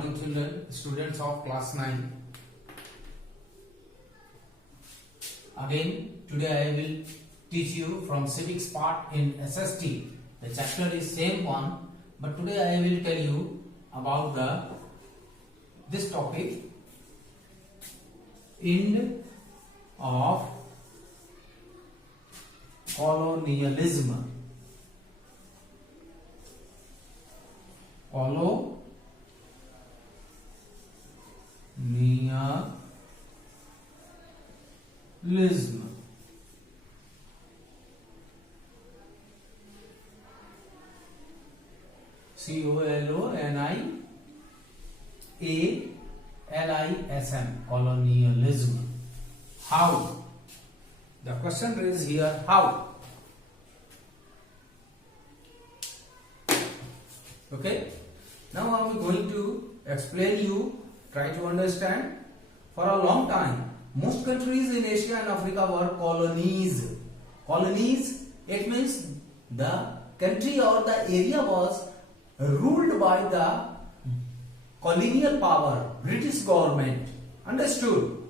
morning children, students of class 9. Again today I will teach you from civics part in SST. The chapter is same one, but today I will tell you about this topic, end of colonialism. Colonialism. colonialism. Colonialism. How? The question is here, how? Okay. Now I am going to explain you. Try to understand. For a long time, most countries in Asia and Africa were colonies. Colonies, it means the country or the area was ruled by the colonial power, British government. Understood?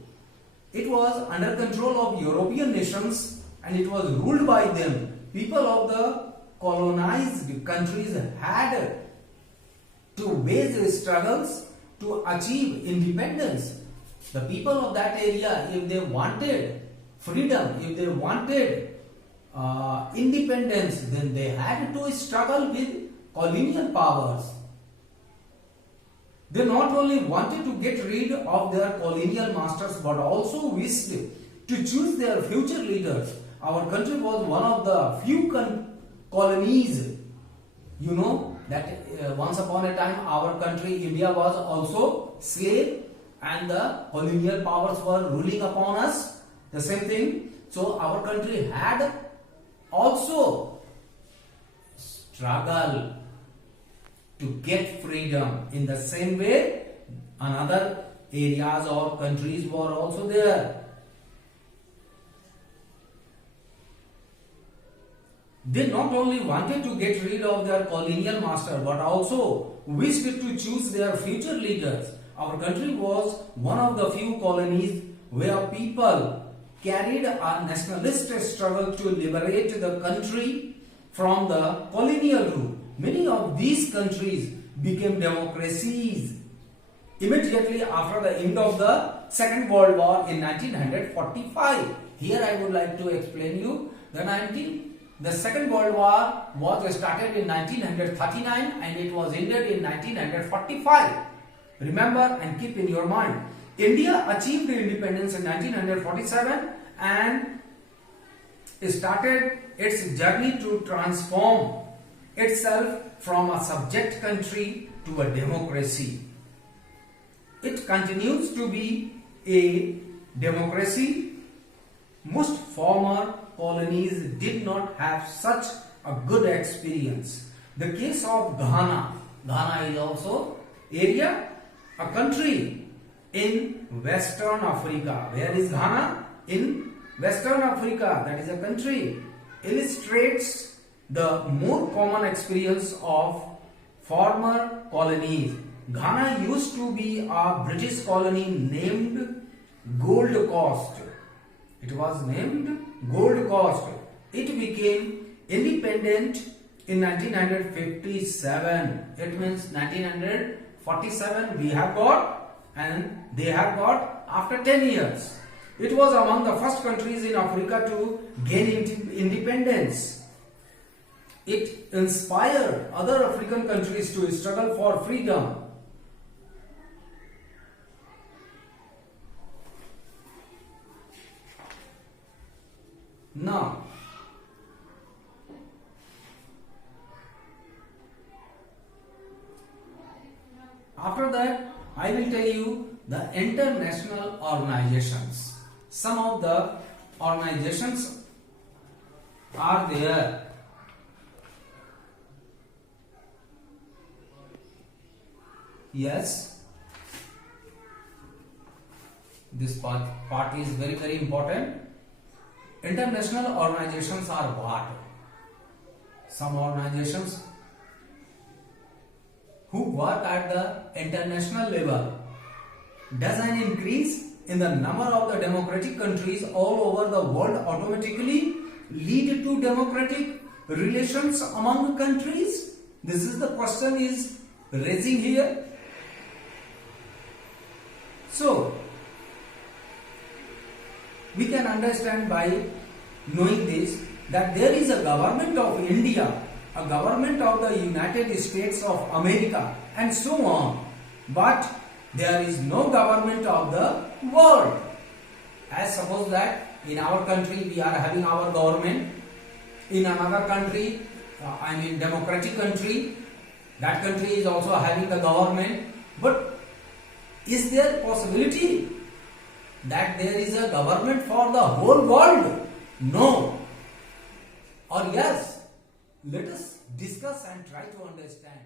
It was under control of European nations and it was ruled by them. People of the colonized countries had to wage struggles to achieve independence. The people of that area, if they wanted freedom, if they wanted independence, then they had to struggle with colonial powers. They not only wanted to get rid of their colonial masters but also wished to choose their future leaders. Our country was one of the few colonies. You know that once upon a time our country India was also slave and the colonial powers were ruling upon us. The same thing. So our country had also struggled to get freedom. In the same way, another areas or countries were also there. They not only wanted to get rid of their colonial master but also wished to choose their future leaders. Our country was one of the few colonies where people carried a nationalist struggle to liberate the country from the colonial rule. Many of these countries became democracies immediately after the end of the Second World War in 1945. Here I would like to explain you the Second World War was started in 1939 and it was ended in 1945. Remember and keep in your mind, India achieved independence in 1947 and started its journey to transform itself from a subject country to a democracy. It continues to be a democracy. Most former colonies did not have such a good experience. The case of Ghana. Ghana is also area, a country in Western Africa. Where is Ghana? In Western Africa. That is a country. Illustrates the more common experience of former colonies. Ghana used to be a British colony named Gold Coast. It was named Gold Coast. It became independent in 1957. It means 1947 we have got and they have got after 10 years. It was among the first countries in Africa to gain independence. It inspired other African countries to struggle for freedom. Now, after that, I will tell you the international organizations. Some of the organizations are there. Yes, this part is very, very important. International organizations are what? Some organizations who work at the international level. Does an increase in the number of the democratic countries all over the world automatically lead to democratic relations among countries? This is the question is raising here. So, we can understand by knowing this that there is a government of India, a government of the United States of America, and so on. But there is no government of the world. As suppose that in our country we are having our government, in another country, democratic country, that country is also having a government. But is there possibility that there is a government for the whole world? No. Or yes? Let us discuss and try to understand.